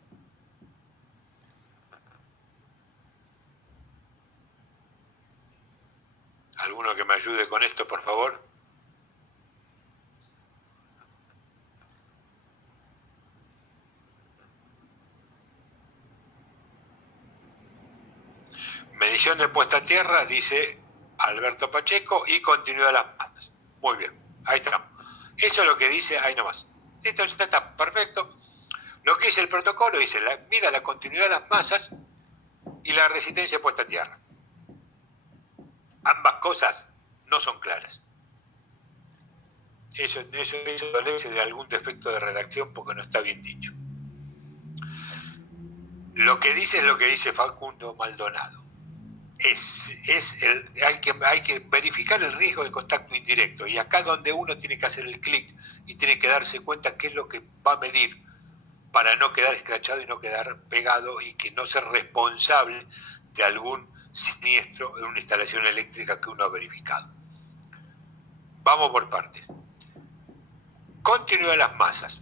¿Alguno que me ayude con esto, por favor? Medición de puesta a tierra, dice Alberto Pacheco, y continuidad de las masas. Muy bien, ahí estamos. Eso es lo que dice, ahí nomás. Esto ya está perfecto. Lo que dice el protocolo dice, mida la continuidad de las masas y la resistencia puesta a tierra. Ambas cosas no son claras. Eso adolece de algún defecto de redacción porque no está bien dicho. Lo que dice es lo que dice Facundo Maldonado. Hay que verificar el riesgo de contacto indirecto, y acá donde uno tiene que hacer el clic y tiene que darse cuenta qué es lo que va a medir para no quedar escrachado y no quedar pegado y que no ser responsable de algún siniestro en una instalación eléctrica que uno ha verificado. Vamos por partes. Continuidad de las masas.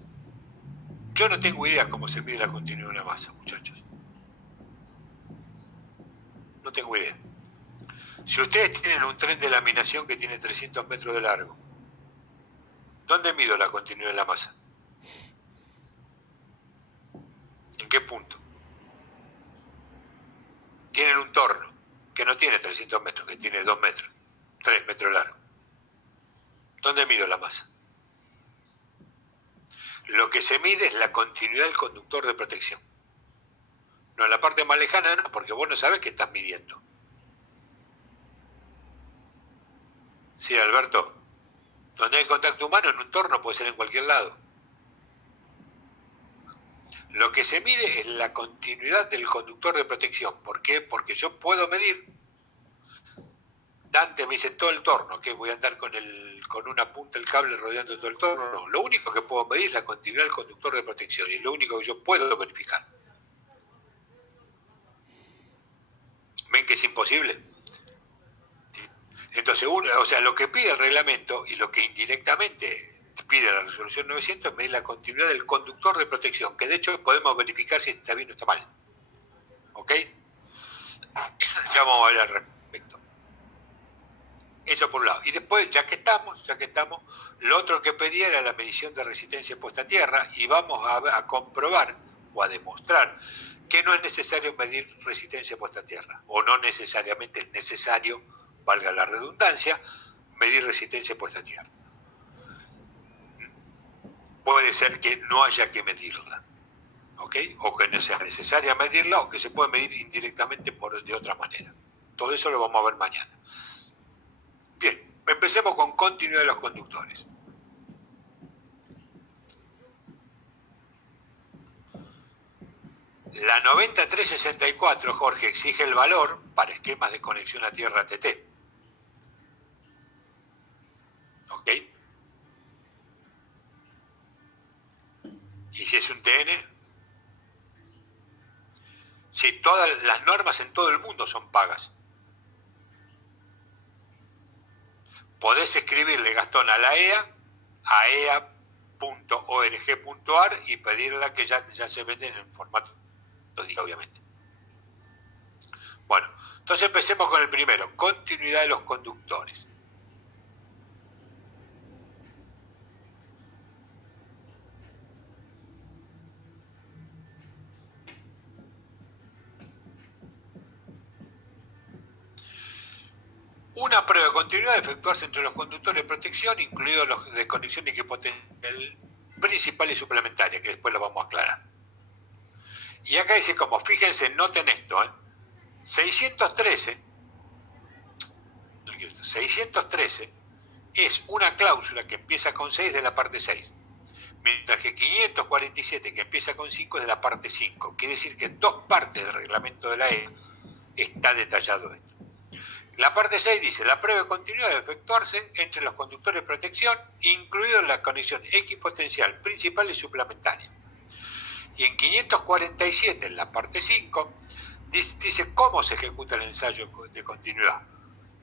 Yo no tengo idea cómo se mide la continuidad de una masa, muchachos. No tengo idea. Si ustedes tienen un tren de laminación que tiene 300 metros de largo, ¿dónde mido la continuidad de la masa? ¿En qué punto? Tienen un torno que no tiene 300 metros, que tiene 2 metros, 3 metros de largo. ¿Dónde mido la masa? Lo que se mide es la continuidad del conductor de protección. No, en la parte más lejana no, porque vos no sabés qué estás midiendo. Sí, Alberto. Donde hay contacto humano, en un torno puede ser en cualquier lado. Lo que se mide es la continuidad del conductor de protección. ¿Por qué? Porque yo puedo medir. Dante me dice todo el torno, que voy a andar con una punta del cable rodeando todo el torno. No, lo único que puedo medir es la continuidad del conductor de protección y es lo único que yo puedo verificar. ¿Ven que es imposible? Entonces, lo que pide el reglamento y lo que indirectamente pide la resolución 900 es medir la continuidad del conductor de protección, que de hecho podemos verificar si está bien o está mal. ¿Ok? Ya vamos a hablar al respecto. Eso por un lado. Y después, ya que estamos, lo otro que pedía era la medición de resistencia puesta a tierra y vamos a comprobar o a demostrar que no es necesario medir resistencia puesta a tierra, o no necesariamente es necesario, valga la redundancia, medir resistencia puesta a tierra. Puede ser que no haya que medirla, ¿ok? O que no sea necesaria medirla, o que se puede medir indirectamente de otra manera. Todo eso lo vamos a ver mañana. Bien, empecemos con continuidad de los conductores. La 9364, Jorge, exige el valor para esquemas de conexión a tierra TT. ¿Ok? ¿Y si es un TN? Sí, todas las normas en todo el mundo son pagas. Podés escribirle, Gastón, a la EA, a ea.org.ar y pedirla que ya se venden en formato digital, obviamente. Bueno, entonces empecemos con el primero, continuidad de los conductores. Una prueba de continuidad debe efectuarse entre los conductores de protección, incluidos los de conexión y equipotencial principal y suplementaria, que después lo vamos a aclarar. Y acá dice como, fíjense, noten esto, 613 es una cláusula que empieza con 6 de la parte 6, mientras que 547, que empieza con 5, es de la parte 5. Quiere decir que en dos partes del reglamento de la EA está detallado esto. La parte 6 dice, la prueba de continuidad debe efectuarse entre los conductores de protección, incluidos la conexión equipotencial principal y suplementaria. Y en 547, en la parte 5, dice cómo se ejecuta el ensayo de continuidad.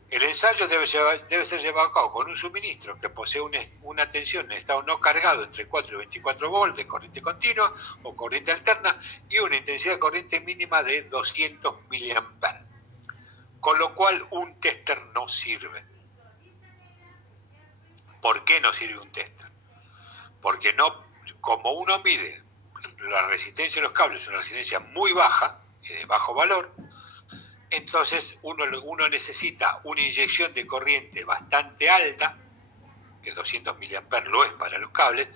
El ensayo debe ser llevado a cabo con un suministro que posee una tensión en estado no cargado entre 4 y 24 volts de corriente continua o corriente alterna y una intensidad de corriente mínima de 200 mA. Con lo cual un tester no sirve. ¿Por qué no sirve un tester? Porque no, como uno mide la resistencia de los cables, es una resistencia muy baja, de bajo valor, entonces uno necesita una inyección de corriente bastante alta, que 200 mA lo es para los cables,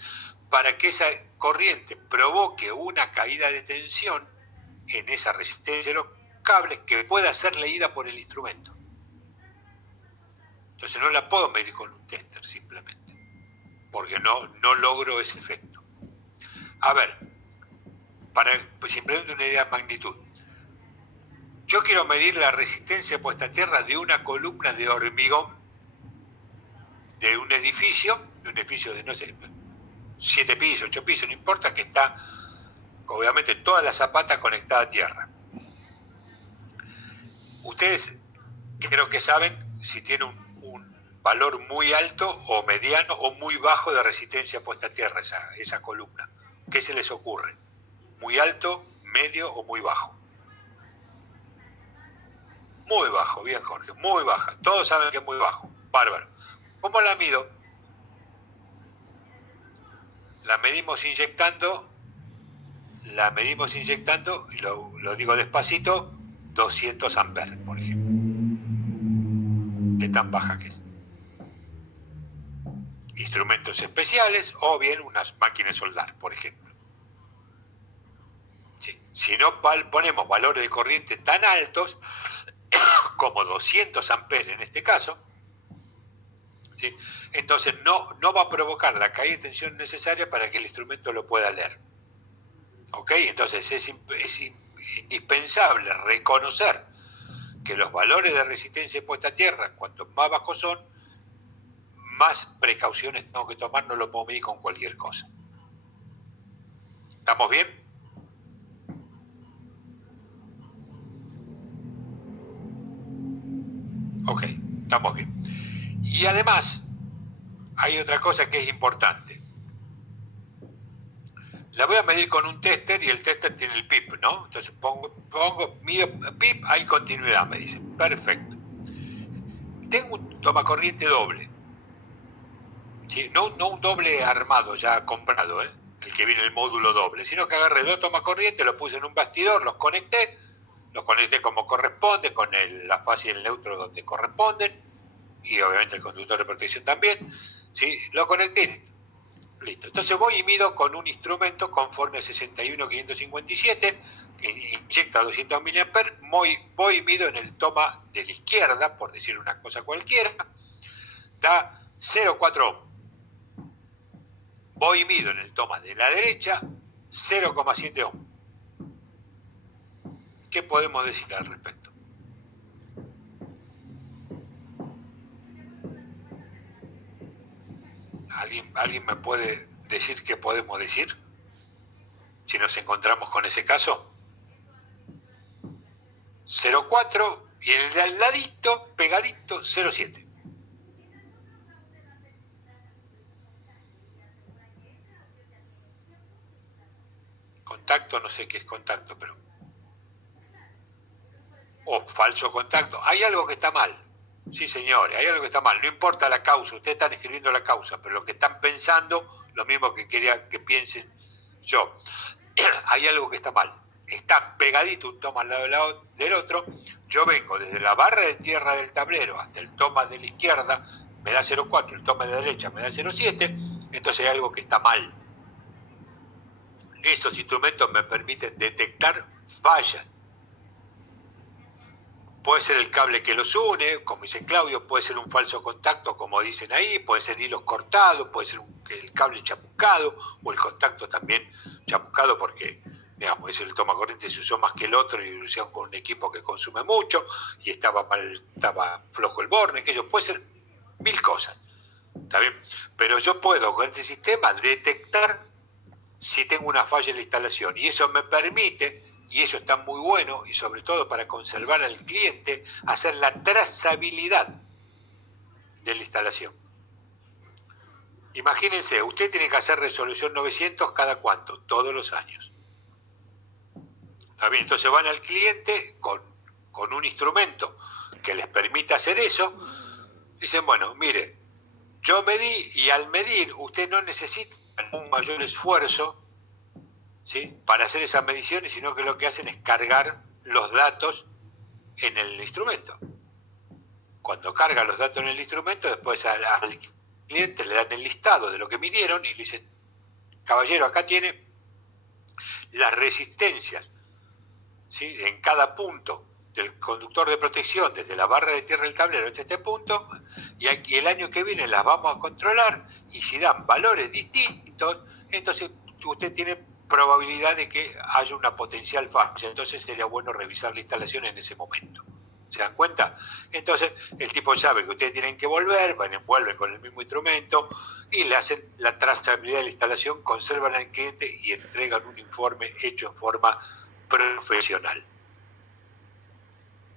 para que esa corriente provoque una caída de tensión en esa resistencia de los cables que pueda ser leída por el instrumento. Entonces no la puedo medir con un tester simplemente, porque no logro ese efecto. A ver, para simplemente una idea de magnitud. Yo quiero medir la resistencia puesta a tierra de una columna de hormigón de un edificio de, no sé, 7 pisos, 8 pisos, no importa, que está, obviamente, toda la zapata conectada a tierra. Ustedes creo que saben, si tienen valor muy alto o mediano o muy bajo de resistencia puesta a tierra, esa columna. ¿Qué se les ocurre? ¿Muy alto, medio o muy bajo? Muy bajo, bien Jorge, muy baja. Todos saben que es muy bajo. Bárbaro. ¿Cómo la mido? La medimos inyectando, y lo digo despacito, 200 amperes, por ejemplo. De tan baja que es. Instrumentos especiales o bien unas máquinas de soldar, por ejemplo. Sí. Si no ponemos valores de corriente tan altos, como 200 amperes en este caso, ¿sí? Entonces no va a provocar la caída de tensión necesaria para que el instrumento lo pueda leer. ¿Ok? Entonces es indispensable reconocer que los valores de resistencia puesta a tierra, cuanto más bajos son, más precauciones tengo que tomar, no lo puedo medir con cualquier cosa. ¿Estamos bien? Ok, estamos bien. Y además, hay otra cosa que es importante. La voy a medir con un tester y el tester tiene el PIP, ¿no? Entonces mido PIP, hay continuidad, me dice. Perfecto. Tengo un tomacorriente doble. ¿Sí? No un doble armado ya comprado, el que viene el módulo doble, sino que agarré 2 tomacorrientes, los puse en un bastidor, los conecté como corresponde, con la fase y el neutro donde corresponden, y obviamente el conductor de protección también, ¿sí? Lo conecté, listo. Entonces voy y mido con un instrumento conforme a 61557, que inyecta 200 mA, voy y mido en el toma de la izquierda, por decir una cosa cualquiera, da 0,4 ohm. Voy y mido en el toma de la derecha 0,7 ohm. ¿Qué podemos decir al respecto? ¿Alguien me puede decir qué podemos decir si nos encontramos con ese caso? 0,4 y en el de al ladito, pegadito, 0,7. Contacto, no sé qué es contacto, pero... O falso contacto. Hay algo que está mal. Sí, señores, hay algo que está mal. No importa la causa, ustedes están escribiendo la causa, pero lo que están pensando, lo mismo que quería que piensen yo. Hay algo que está mal. Está pegadito un toma al lado del otro. Yo vengo desde la barra de tierra del tablero hasta el toma de la izquierda, me da 0,4, el toma de la derecha me da 0,7, entonces hay algo que está mal. Esos instrumentos me permiten detectar fallas. Puede ser el cable que los une, como dice Claudio, puede ser un falso contacto, como dicen ahí, puede ser hilos cortados, puede ser el cable chamuscado o el contacto también chamuscado porque, digamos, el tomacorriente se usó más que el otro y lo usaron con un equipo que consume mucho y estaba flojo el borne, que puede ser 1000 cosas, ¿está bien? Pero yo puedo con este sistema detectar si tengo una falla en la instalación y eso me permite, y eso está muy bueno, y sobre todo para conservar al cliente, hacer la trazabilidad de la instalación. Imagínense, usted tiene que hacer resolución 900 cada cuánto, todos los años. ¿Está bien? Entonces van al cliente con un instrumento que les permita hacer eso, dicen, bueno, mire, yo medí y al medir usted no necesita un mayor esfuerzo, ¿sí?, para hacer esas mediciones, sino que lo que hacen es cargar los datos en el instrumento. Cuando carga los datos en el instrumento, después al cliente le dan el listado de lo que midieron y le dicen, caballero, acá tiene las resistencias, ¿sí?, en cada punto del conductor de protección, desde la barra de tierra del tablero hasta este punto, y el año que viene las vamos a controlar, y si dan valores distintos, entonces usted tiene probabilidad de que haya una potencial falla. Entonces sería bueno revisar la instalación en ese momento. ¿Se dan cuenta? Entonces el tipo sabe que ustedes tienen que vuelven con el mismo instrumento y le hacen la trazabilidad de la instalación, conservan al cliente y entregan un informe hecho en forma profesional.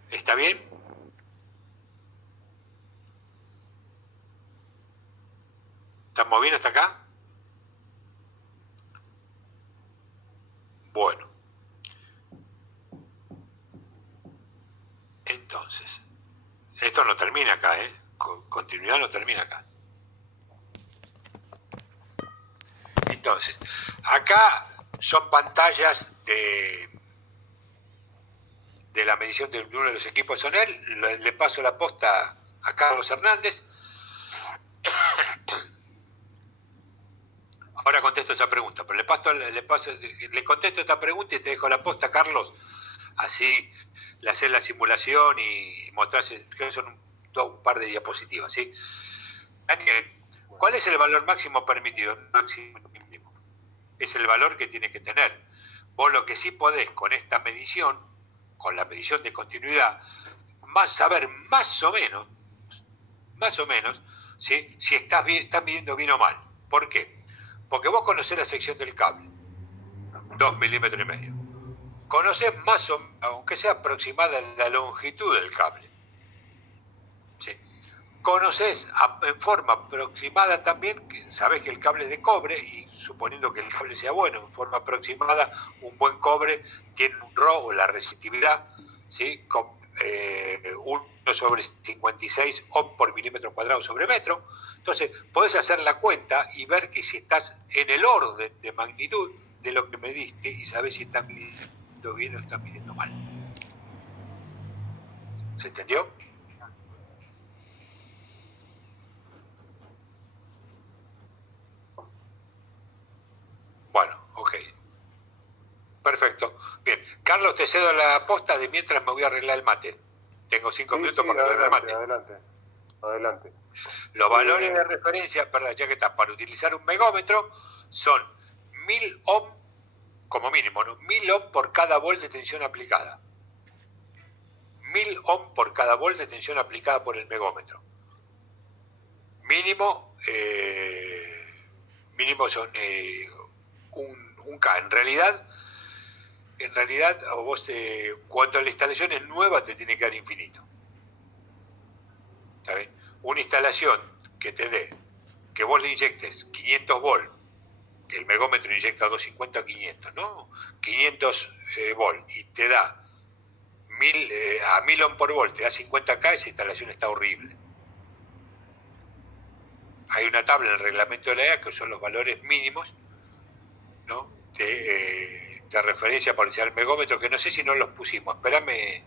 ¿Está bien? ¿Estamos bien hasta acá? Bueno. Entonces, esto no termina acá, ¿eh? Continuidad no termina acá. Entonces, acá son pantallas de la medición de uno de los equipos Sonel. Le paso la posta a Carlos Hernández. Ahora contesto esa pregunta, pero le contesto esta pregunta y te dejo la posta, Carlos. Así le haces la simulación y mostrás, creo que son un par de diapositivas, ¿sí? Daniel, ¿cuál es el valor máximo permitido? Máximo mínimo. Es el valor que tiene que tener. Vos lo que sí podés con esta medición, con la medición de continuidad, saber más o menos, ¿sí? Si estás midiendo bien o mal. ¿Por qué? Porque vos conocés la sección del cable, 2,5 milímetros. Conocés más o menos, aunque sea aproximada la longitud del cable. ¿Sí? Conocés en forma aproximada también, que sabés que el cable es de cobre, y suponiendo que el cable sea bueno, en forma aproximada, un buen cobre tiene un RO, o la resistividad, ¿sí? Con 1/56 ohm por milímetro cuadrado sobre metro. Entonces, podés hacer la cuenta y ver que si estás en el orden de magnitud de lo que mediste y sabés si estás midiendo bien o estás midiendo mal. ¿Se entendió? Bueno, ok. Perfecto. Bien. Carlos, te cedo la posta de mientras me voy a arreglar el mate. Tengo 5 minutos para arreglar el mate. Adelante. Los valores de referencia, perdón, ya que está, para utilizar un megómetro son 1000 ohm como mínimo, ¿no? 1000 ohm por cada volt de tensión aplicada. 1000 ohm por cada volt de tensión aplicada por el megómetro. Mínimo son un K. En realidad, vos cuando la instalación es nueva te tiene que dar infinito. ¿Está bien? Una instalación que te dé, que vos le inyectes 500 volt, que el megómetro inyecta 250 a 500, ¿no? 500 volt y te da a 1000 ohm por volt, te da 50K, esa instalación está horrible. Hay una tabla en el reglamento de la EA que son los valores mínimos, ¿no? de referencia para utilizar el megómetro, que no sé si no los pusimos. Espérame,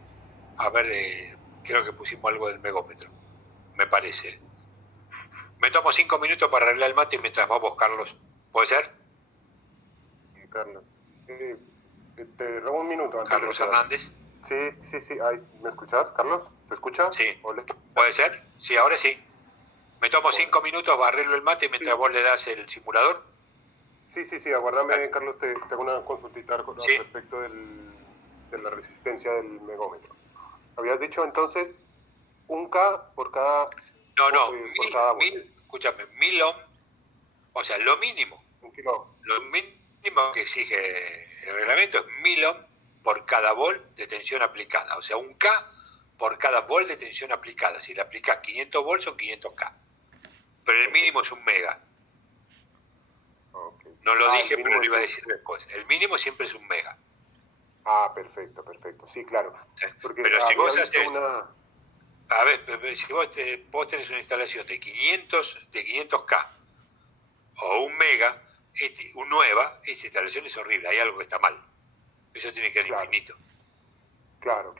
a ver, creo que pusimos algo del megómetro, me parece. Me tomo 5 minutos para arreglar el mate mientras vamos, Carlos. ¿Puede ser? Sí, Carlos. Te robo un minuto. Carlos Hernández. Sí. Ay, ¿me escuchás, Carlos? ¿Te escuchas? Sí. Hola. ¿Puede ser? Sí, ahora sí. Me tomo 5 minutos, arreglo el mate mientras vos le das el simulador. Sí, aguárdame, Carlos, te hago una consultita respecto de la resistencia del megómetro. Habías dicho entonces 1K por cada... No, escúchame, 1000 ohm, o sea, lo mínimo. 1 kilo. Lo mínimo que exige el reglamento es 1000 ohm por cada volt de tensión aplicada, o sea, 1K por cada volt de tensión aplicada. Si le aplicas 500 volts son 500K. Pero el mínimo es 1 mega. Okay. No lo dije, pero lo iba a decir después. El mínimo siempre es 1 mega. Ah, perfecto. Sí, claro. Porque pero si vos haces... A ver, si vos tenés una instalación de 500K o 1 mega, nueva, esta instalación es horrible, hay algo que está mal. Eso tiene que ser infinito. Claro.